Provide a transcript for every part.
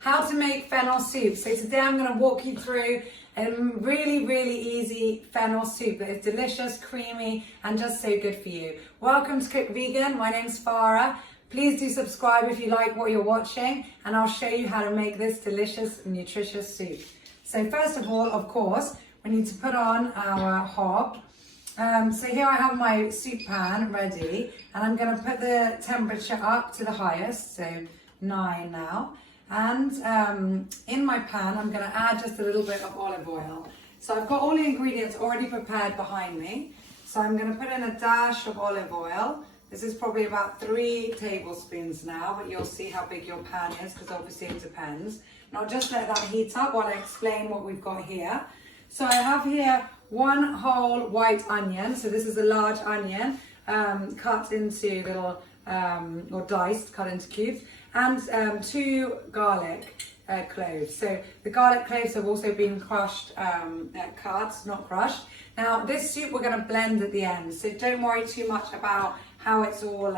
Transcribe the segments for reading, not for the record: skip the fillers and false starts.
How to make fennel soup. So today I'm going to walk you through a really easy fennel soup that is delicious, creamy and just so good for you. Welcome to Cook Vegan. My name's Farah. Please do subscribe if you like what you're watching, and I'll show you how to make this delicious, nutritious soup. So first of all, of course, we need to put on our hob. So here I have my soup pan ready, and I'm going to put the temperature up to the highest, so 9 now. And in my pan, I'm going to add just a little bit of olive oil. So I've got all the ingredients already prepared behind me. So I'm going to put in a dash of olive oil. This is probably about 3 tablespoons now, but you'll see how big your pan is because obviously it depends. And I'll just let that heat up while I explain what we've got here. So I have here 1 whole white onion. So this is a large onion cut into little, or diced, cut into cubes. And 2 garlic cloves. So the garlic cloves have also been crushed, cut, not crushed. Now this soup we're going to blend at the end, so don't worry too much about how it's all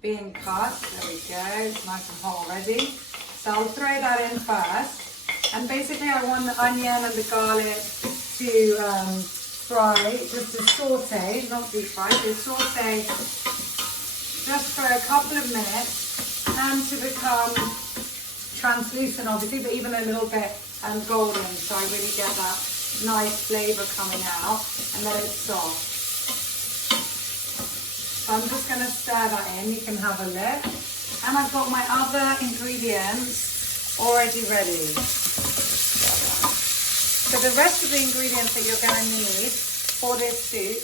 being cut. There we go, it's nice and hot already. So I'll throw that in first. And basically I want the onion and the garlic to fry, just to saute, not deep fry, to saute just for a couple of minutes and to become translucent obviously, but even a little bit golden, so I really get that nice flavour coming out and then it's soft. So I'm just going to stir that in, you can have a look. And I've got my other ingredients already ready. So the rest of the ingredients that you're going to need for this soup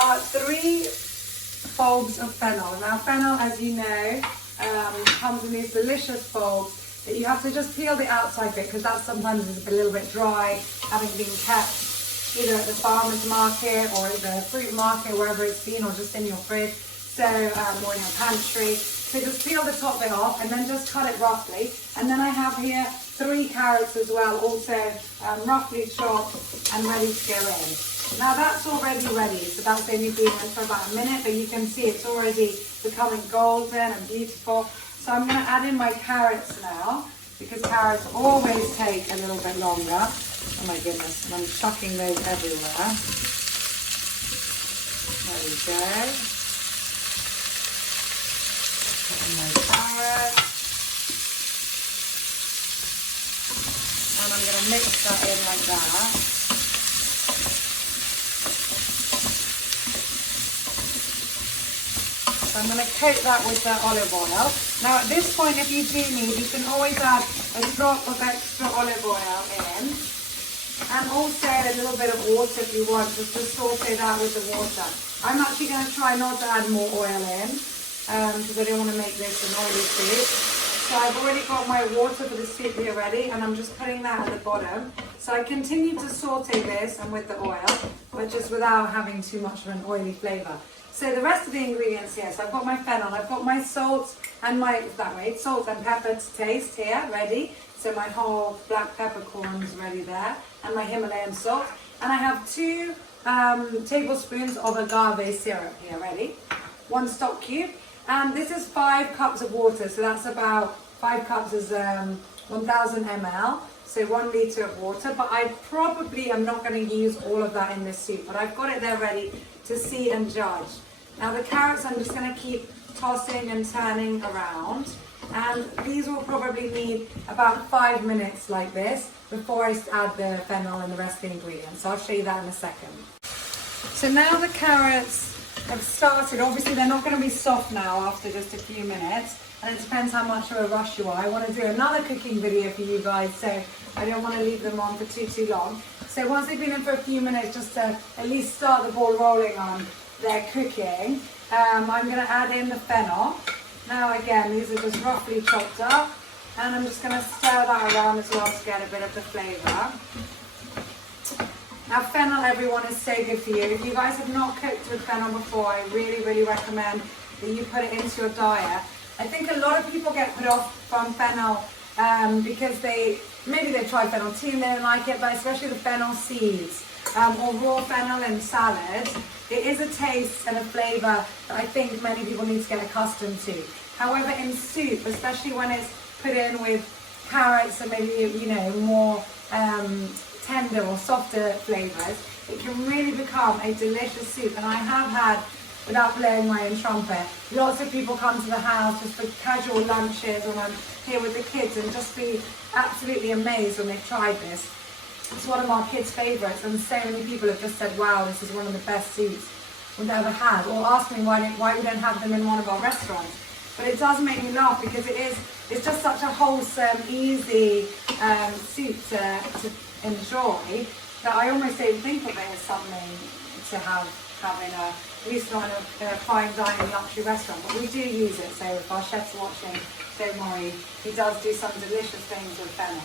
are 3 bulbs of fennel. Now fennel, as you know, comes in these delicious bulbs that you have to just peel the outside bit because that sometimes is a little bit dry, having been kept either at the farmer's market or at the fruit market, wherever it's been, or just in your fridge, so or in your pantry. So just peel the top bit off and then just cut it roughly. And then I have here 3 carrots as well, also roughly chopped and ready to go in. Now that's already ready, so that's only been in for about a minute, but you can see it's already becoming golden and beautiful. So I'm going to add in my carrots now, because carrots always take a little bit longer. Oh my goodness, I'm chucking those everywhere. There we go. Put in those carrots. And I'm going to mix that in like that. I'm going to coat that with the olive oil. Now at this point, if you do need, you can always add a drop of extra olive oil in, and also a little bit of water if you want, just to saute that with the water. I'm actually going to try not to add more oil in, because I don't want to make this an oily soup. So I've already got my water for the soup here ready, and I'm just putting that at the bottom. So I continue to saute this and with the oil, but just without having too much of an oily flavour. So the rest of the ingredients here, so I've got my fennel, I've got my salt and salt and pepper to taste here, ready. So my whole black peppercorns ready there, and my Himalayan salt. And I have 2 tablespoons of agave syrup here ready, 1 stock cube. And this is 5 cups of water, so that's about 5 cups is 1000 ml. So 1 litre of water, but I probably am not going to use all of that in this soup, but I've got it there ready to see and judge. Now the carrots I'm just going to keep tossing and turning around, and these will probably need about 5 minutes like this before I add the fennel and the rest of the ingredients. So I'll show you that in a second. So now the carrots have started, obviously they're not going to be soft now after just a few minutes, and it depends how much of a rush you are. I want to do another cooking video for you guys, so I don't want to leave them on for too long. So once they've been in for a few minutes, just to at least start the ball rolling on their cooking, I'm going to add in the fennel. Now again, these are just roughly chopped up, and I'm just going to stir that around as well to get a bit of the flavour. Now fennel, everyone, is so good for you. If you guys have not cooked with fennel before, I really recommend that you put it into your diet. I think a lot of people get put off from fennel because maybe they've tried fennel tea and they don't like it, but especially the fennel seeds or raw fennel in salads, it is a taste and a flavour that I think many people need to get accustomed to. However, in soup, especially when it's put in with carrots and maybe, you know, more tender or softer flavors, it can really become a delicious soup. And I have had, without blowing my own trumpet, lots of people come to the house just for casual lunches when I'm here with the kids and just be absolutely amazed when they've tried this. It's one of our kids' favourites, and so many people have just said, wow, this is one of the best soups we've ever had, or asked me why we don't have them in one of our restaurants. But it does make me laugh because it's just such a wholesome, easy soup to enjoy that I almost don't think of it as something to have in a, at least not in a fine dining luxury restaurant. But we do use it, so if our chef's watching, don't worry, he does do some delicious things with fennel.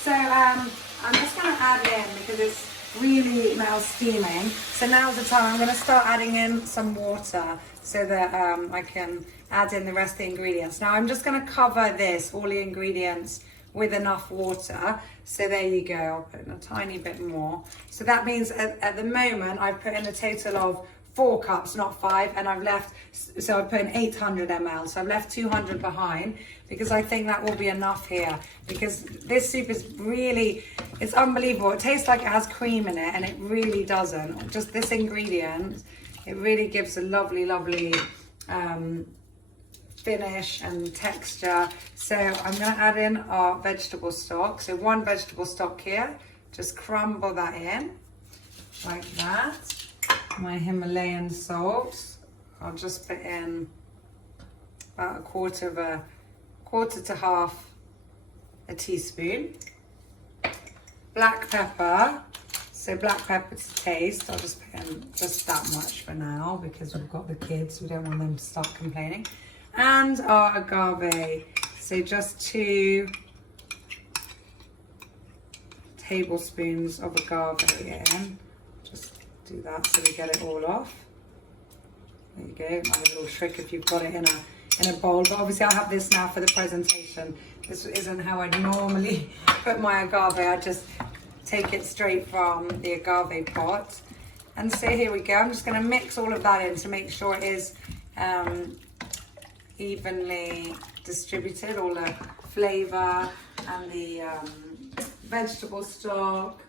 So I'm just going to add in, because it's really now steaming, so now's the time I'm going to start adding in some water so that I can add in the rest of the ingredients. Now I'm just going to cover this, all the ingredients, with enough water. So there you go, I'll put in a tiny bit more. So that means at the moment I've put in a total of 4 cups, not 5, and I've left, so I've put in 800 ml, so I've left 200 behind, because I think that will be enough here, because this soup is really, it's unbelievable. It tastes like it has cream in it, and it really doesn't. Just this ingredient, it really gives a lovely, lovely finish and texture. So I'm going to add in our vegetable stock. So 1 vegetable stock here, just crumble that in like that. My Himalayan salt, I'll just put in about a quarter to half a teaspoon. Black pepper, so black pepper to taste, I'll just put in just that much for now because we've got the kids, we don't want them to start complaining. And our agave, so just 2 tablespoons of agave in. Just do that so we get it all off. There you go, another little trick if you've got it in a bowl, but obviously I have this now for the presentation. This isn't how I'd normally put my agave, I just take it straight from the agave pot. And so here we go, I'm just going to mix all of that in to make sure it is evenly distributed, all the flavour and the vegetable stock.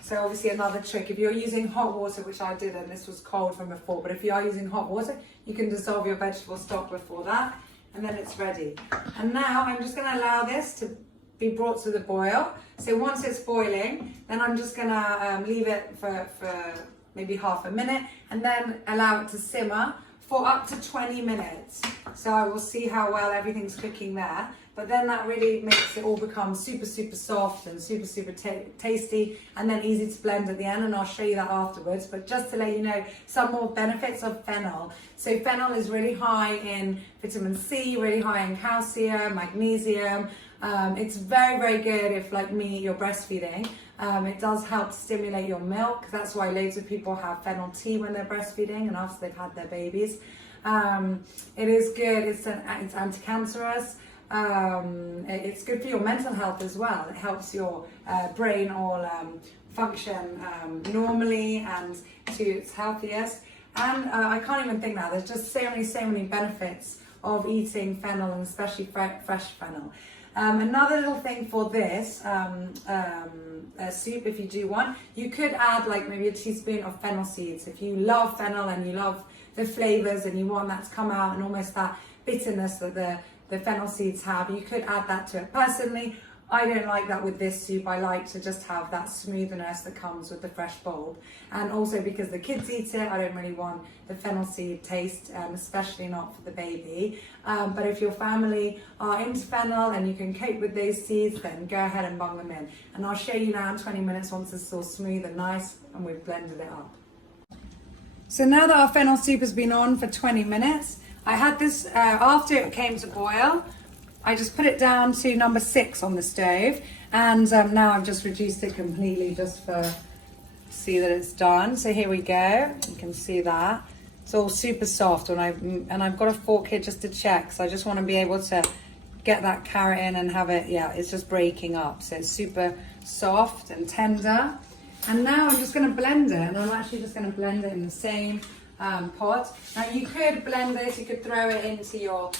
So obviously another trick, if you're using hot water, which I didn't, this was cold from before, but if you are using hot water, you can dissolve your vegetable stock before that, and then it's ready. And now I'm just going to allow this to be brought to the boil. So once it's boiling, then I'm just going to leave it for maybe half a minute, and then allow it to simmer for up to 20 minutes. So I will see how well everything's cooking there. But then that really makes it all become super, super soft and super, super tasty, and then easy to blend at the end, and I'll show you that afterwards. But just to let you know some more benefits of fennel. So fennel is really high in vitamin C, really high in calcium, magnesium. It's very, very good if, like me, you're breastfeeding. It does help stimulate your milk. That's why loads of people have fennel tea when they're breastfeeding and after they've had their babies. It is good, it's anti-cancerous. It's good for your mental health as well. It helps your brain all function normally and to its healthiest. And I can't even think now, there's just so many benefits of eating fennel, and especially fresh fennel. Another little thing for this soup, if you do want, you could add like maybe a teaspoon of fennel seeds. If you love fennel and you love the flavors and you want that to come out and almost that bitterness that the fennel seeds have, you could add that to it. Personally, I don't like that with this soup. I like to just have that smoothness that comes with the fresh bulb. And also because the kids eat it, I don't really want the fennel seed taste, especially not for the baby. But if your family are into fennel and you can cope with those seeds, then go ahead and bung them in. And I'll show you now in 20 minutes once it's all smooth and nice and we've blended it up. So now that our fennel soup has been on for 20 minutes, I had this, after it came to boil, I just put it down to number 6 on the stove, and now I've just reduced it completely just for see that it's done. So here we go, you can see that it's all super soft, and I've got a fork here just to check, so I just want to be able to get that carrot in and have it, yeah, it's just breaking up, so it's super soft and tender. And now I'm just going to blend it, and I'm actually just going to blend it in the same pot. Now you could blend this, you could throw it into your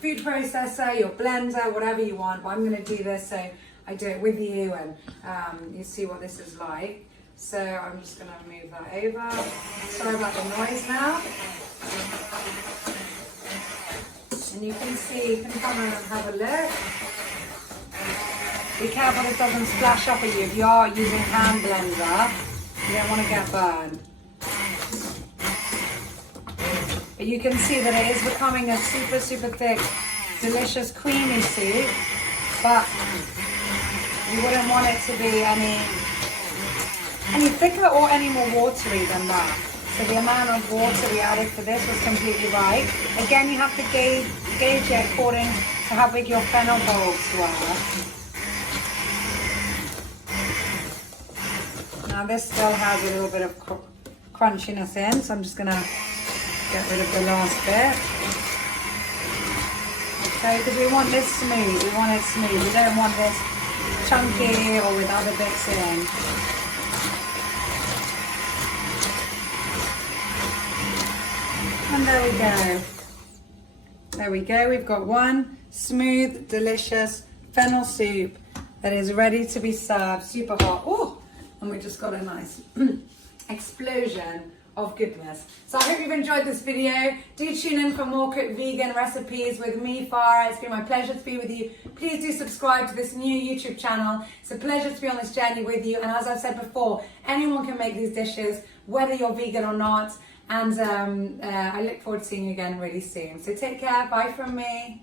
food processor, your blender, whatever you want, but I'm going to do this so I do it with you and you see what this is like. So I'm just going to move that over. Sorry about the noise now. And you can see, you can come in and have a look. Be careful this doesn't splash up at you. If you are using hand blender, you don't want to get burned. But you can see that it is becoming a super, super thick, delicious, creamy soup. But you wouldn't want it to be any thicker or any more watery than that. So the amount of water we added for this was completely right. Again, you have to gauge it according to how big your fennel bulbs were. Now this still has a little bit of crunchiness in, so I'm just going to get rid of the last bit. Okay, because we want this smooth, we want it smooth. We don't want this chunky or with other bits in. And there we go. There we go. We've got one smooth, delicious fennel soup that is ready to be served. Super hot. Oh, and we just got a nice explosion of goodness. So I hope you've enjoyed this video. Do tune in for more cooked vegan recipes with me, Farah. It's been my pleasure to be with you. Please do subscribe to this new YouTube channel. It's a pleasure to be on this journey with you. And as I've said before, anyone can make these dishes, whether you're vegan or not. And I look forward to seeing you again really soon. So take care. Bye from me.